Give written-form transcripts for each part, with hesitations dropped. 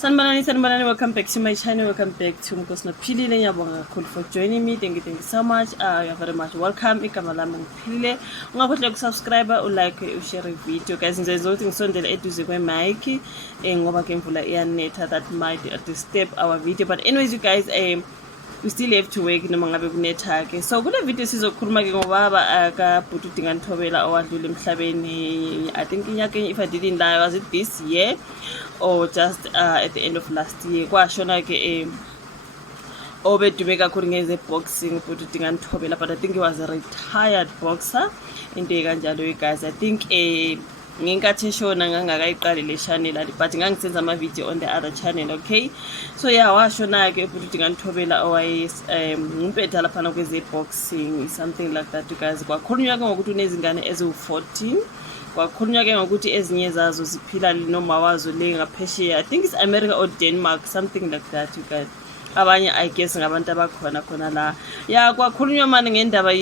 Sanibonani, welcome back to my channel, welcome back to uGodfrey. Ngiyabonga kakhulu for joining me. Thank you so much. You're very much welcome. Igama lami ngiphilile. Ungakhohlwa ukusubscribe, ulike, ushare video. Guys, ngizenza ukuthi ngisondele eduze kwemic ngoba ke imvula iyanetha, that might disturb our video. But anyways, you guys, we still have to work noma ngabe kunetha ke. So kule video sizokhuluma ke ngobaba kaBhuti uDingaan Thobela owadlula emhlabeni. I think inyakeni, if I didn't lie, was it this year or just at the end of last year? Kwashona ke obedume kakhulu ngeze boxing uBhuti uDingaan Thobela, but I think he was a retired boxer into kanjalo. You guys, I think ngenkathi eshona ngangakayiqali le channel but ngangisenza ama video on the other channel. Okay, so yeah, washona ke uBhuti uDingaan Thobela umpetha lapha kweze boxing, something like that. You guys, kwakhulunywa ke ngokuthi unezingane eziwu-14, kwakhulunywa ke ngokuthi ezinye zazo ziphila noma wazo le ngaphesheya, I think it's America or Denmark, something like that. You guys, abanye I guess ngabantu abakhona khona la. Yeah, kwakhulunywa manje ngendaba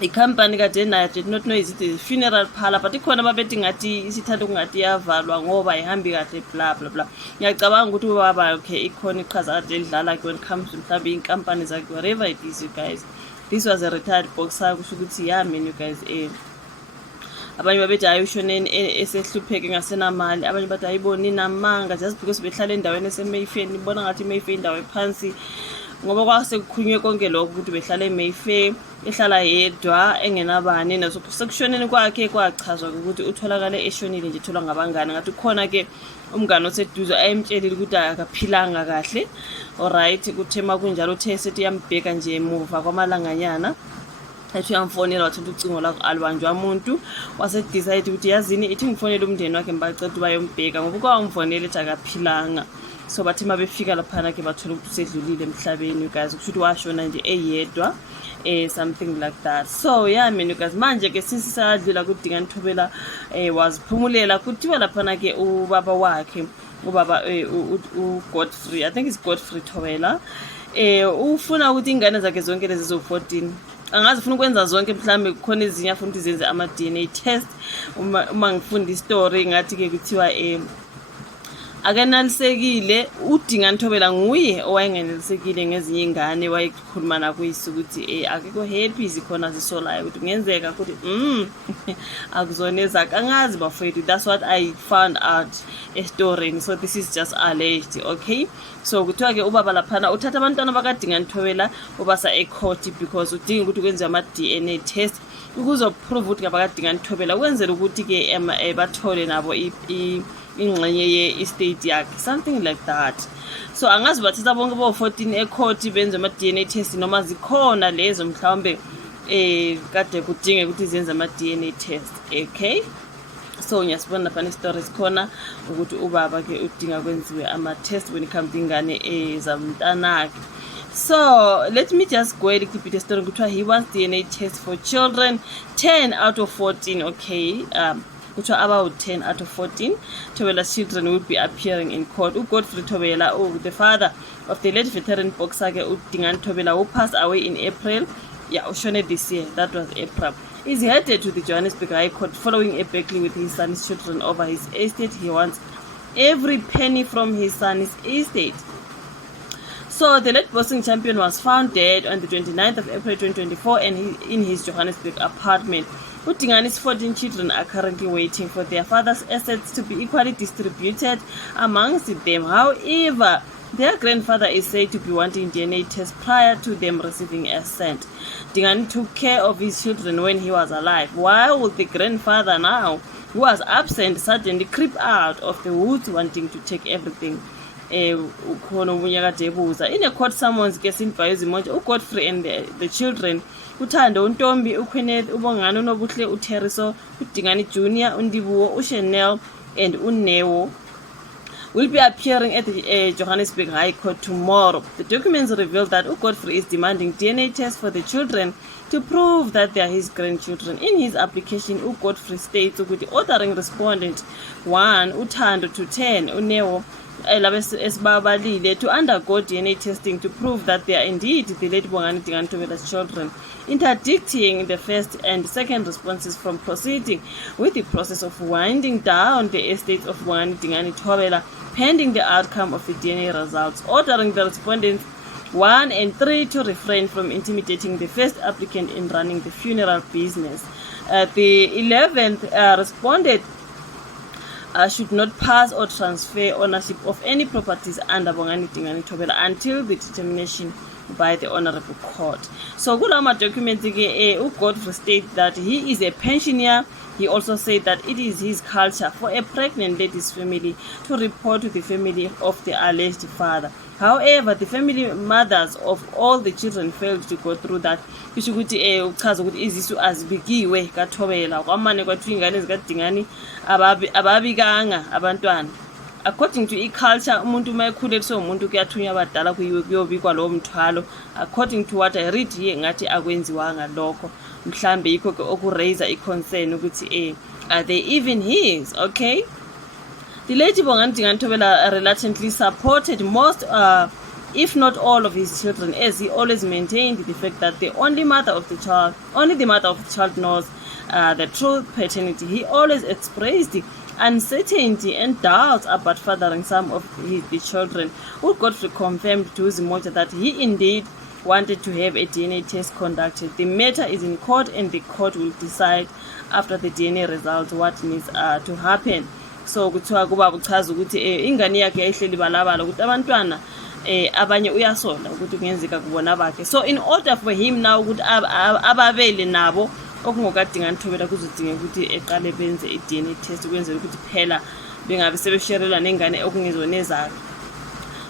icompany kaDingaan. I did not know is it funeral parlor, but ikhona ababethi ngathi isithanda kungathi yavalwa ngoba ihambi kahle bla bla bla. Ngiyacabanga ukuthi ubaba okay ikhona iqhaza kade lidlala when it comes to mhlawumbe inkampani zakhe, whatever it is. You guys, this was a retired boxer, kusho ukuthi yeah man, you guys, abanye babethi ayushoneni esehlupheke ngasenamali, abanye bathi ayiboni namanga just because behlala endaweni eseMayfair. Nibona ngathi iMayfair indawo ephansi ngoba kwase kukhulunywe konke lokho ukuthi behlala eMayfair, ehlala yedwa engenabani naso sekushoneni kwakhe kwachazwa ukuthi utholakale eshonile nje, etholwa ngabangani. Ngathi khona ke umngane oseduze ayemtshelile ukuthi akaphilanga kahle. Alright, kuthema kunjalo uthe sethi yambheka nje emuva kwamalanganyana, ethi uyamfonela wathola ucingo lakho alwanjwa umuntu, wase decide ukuthi yazini ithi ngifonela umndeni wakhe ngibacela bayombheka ngoba kwamfonela ethi akaphilanga. So bathi mabefika laphana ke bathola ukuthi usedlulile emhlabeni. You guys, kusho ukuthi washona nje eyedwa, something like that. So yeah man, you guys, manje ke sisadlula kuDingaan Thobela waziphumulela kuthiwa laphana ke ubaba wakhe ubaba uGodfrey, I think it's Godfrey Thobela, ufuna ukuthi ingane zakhe zonke lezi zo-14 angazi ufuna ukwenza zonke, mhlambe kukhona ezinye afuna ukuthi zenze ama-DNA test. Uma ngifunda istory ngathi ke kuthiwa akanalisekile uDingaan Thobela nguye owayenganelisekile ngezinye ingane, wayekhuluma nakuyise ukuthi akekho happy zikhona zisolayo ukuthi kungenzeka ukuthi akuzona ezakhe, angazi bafowethu. That's what I found out estoryini, so this is just alleged. Okay, so kuthiwa ke ubaba laphana uthatha abantwana bakaDingaan Thobela ubasa ecourt because udinga ukuthi kwenziwe ama-DNA test ukuzoprove ukuthi ngabakaDingaan Thobela, kwenzela ukuthi ke bathole nabo ingxenye ye-estate yakhe, something like that. So angazi bathatha bonke bo-14 ecourt benze ama-DNA test noma zikhona lezo mhlawumbe kade kudinge ukuthi zenze ama-DNA test. Okay, so ngiyasibona lapha ne-stories khona ukuthi ubaba ke udinga kwenziwe ama-test when it comes to ingane zamntanakhe. So let me just go ahead and keep it a story. He wants DNA test for children 10 out of 14. Okay, which are about 10 out of 14 Thobela's children will be appearing in court. uGodfrey Thobela, the father of the late veteran boxer uDingaan Thobela, who passed away in April, Oshone this year, that was April, is headed to the Johannesburg High Court following a battle with his son's children over his estate. He wants every penny from his son's estate. So the late boxing champion was found dead on the 29th of April 2024 and in his Johannesburg apartment. uDingaan's 14 children are currently waiting for their father's assets to be equally distributed amongst them. However, their grandfather is said to be wanting DNA tests prior to them receiving assent. Dingaan took care of his children when he was alive. Why would the grandfather now, who was absent, suddenly creep out of the woods wanting to take everything? In a court summons guessing by uGodfrey and the children, uThando, uNtombi, uKenneth, uBongani, uNobuhle, uTheriso, uDingane Jr., uNdibuo, uChanel, and uNewo will be appearing at the Johannesburg High Court tomorrow. The documents reveal that uGodfrey is demanding DNA tests for the children to prove that they are his grandchildren. In his application, uGodfrey states with the ordering respondent 1 uThando to 10 uNewo to undergo DNA testing to prove that they are indeed the late Dingaan Thobela's children, interdicting the first and second responses from proceeding with the process of winding down the estate of Dingaan Thobela pending the outcome of the DNA results, ordering the respondents 1 and 3 to refrain from intimidating the first applicant in running the funeral business. The 11th responded should not pass or transfer ownership of any properties under Dingaan Thobela until the determination by the honorable court. So kulama documents uGodfrey states that he is a pensioner. He also said that it is his culture for a pregnant lady's family to report to the family of the alleged father. However, the family mothers of all the children failed to go through that. Kusho ukuthi uchaza ukuthi izisu azibikiwe kaThobela kwamane kwathiwa ingane zikaDingaan ababikanga abantwana. According to culture, umuntu mayekhuleliswe umuntu kuyathunywa abadala kuyobikwa lowo mthwalo. According to what I read here ngathi akwenziwanga lokho. Mhlambe yikho ke okuraise iconcern ukuthi are they even his? Okay. The late Dingaan Thobela reluctantly supported most, if not all, of his children, as he always maintained the fact that only the mother of the child knows the true paternity. He always expressed uncertainty and doubts about fathering some of the children. uGodfrey confirmed to his mother that he indeed wanted to have a DNA test conducted. The matter is in court and the court will decide after the DNA results what needs to happen. So kuthiwa kuba buchaza ukuthi ingane yakhe yayihleli balabala ukuthi abantwana abanye uyasola ukuthi kungenzeka kubona bakhe. So in order for him now ukuthi ababele nabo okungokaDingaan Thobela kuzodingeka ukuthi eqale benze iDNA test ukwenzela ukuthi phela bengabe sebesherela nengane okungezona ezakhe.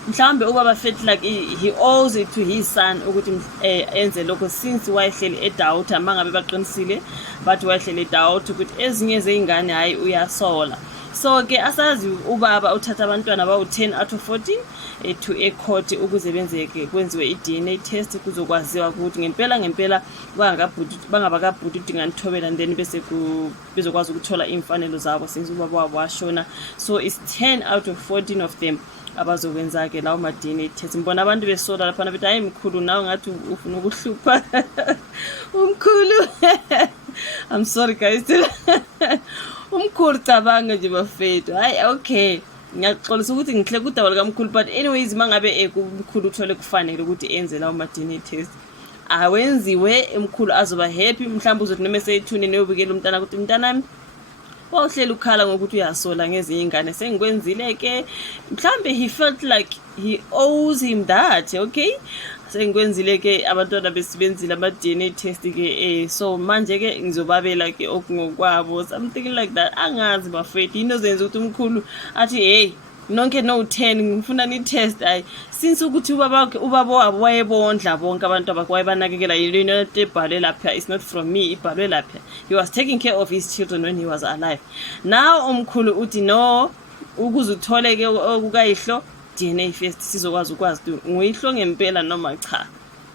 Mhlambe ubaba felt like he owes it to his son ukuthi enze lokho since wayehleli edoubt mangabe baqinisile but wayehleli edoubt ukuthi ezinye zeingane hayi uyasola. So ke asazi ubaba uthatha abantwana bawu10 out of 14 to a court ukuze benzeke kwenziwe iDNA test kuzokwaziwa ukuthi ngempela bangabakabhuti uDingaan Thobela and then bese bezokwazi ukuthola imfanelo zabo since ubaba wabo washona. So it's 10 out of 14 of them abazokwenza ke lawo ma DNA test. Mbona abantu besola lapha bethi hayi mkhulu nawe ngathi ufuna ukuhlupha umkhulu. I'm sorry guys. Umkhulu cabanga nje bafethu. Hayi okay. Ngiyaxolisa ukuthi ngihle kudaba kamkhulu but anyways mangabe umkhulu uthole kufanele ukuthi enze lawo ma DNA test. Awenziwe umkhulu azoba happy mhlawumbe uzothi noma seyithune neyobikela umntana ukuthi mntanami wawuhlela ukhala ngokuthi uyasola ngezinye ingane sengikwenzile ke mhlambe he felt like he owes him that. Okay, sengikwenzile ke abantwana besibenzile ama DNA test ke so manje ke ngizobabela ke okungokwabo something like that. Angazi bafethu inozenza ukuthi umkhulu athi hey nonke no 10 ngifuna ni test hayi since ukuthi ubaba wabo wayebondla bonke abantu abakwayebanakekela yilo ebhalwe lapha. It's not from me, ibhalwe lapha. He was taking care of his children when he was alive. Now umkhulu uthi no ukuze uthole ke okukayihlo DNA first sizokwazi nguyihlo ngempela noma cha.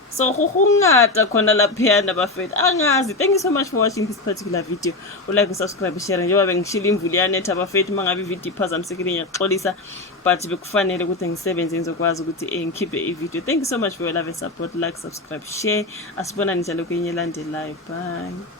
So ngata khona lapha nabafethu angazi. Thank you so much for watching this particular video. Like, subscribe, share njengoba bengishila imvuli yanetha abafethu mangabe video iphazamisekile ngiyaxolisa but bekufanele ukuthi ngisebenze ngizokwazi ukuthi ngikhiphe ivideo. Thank you so much for your love and support. Like, subscribe, share. Asibona njalo kwenye landelayo. Bye.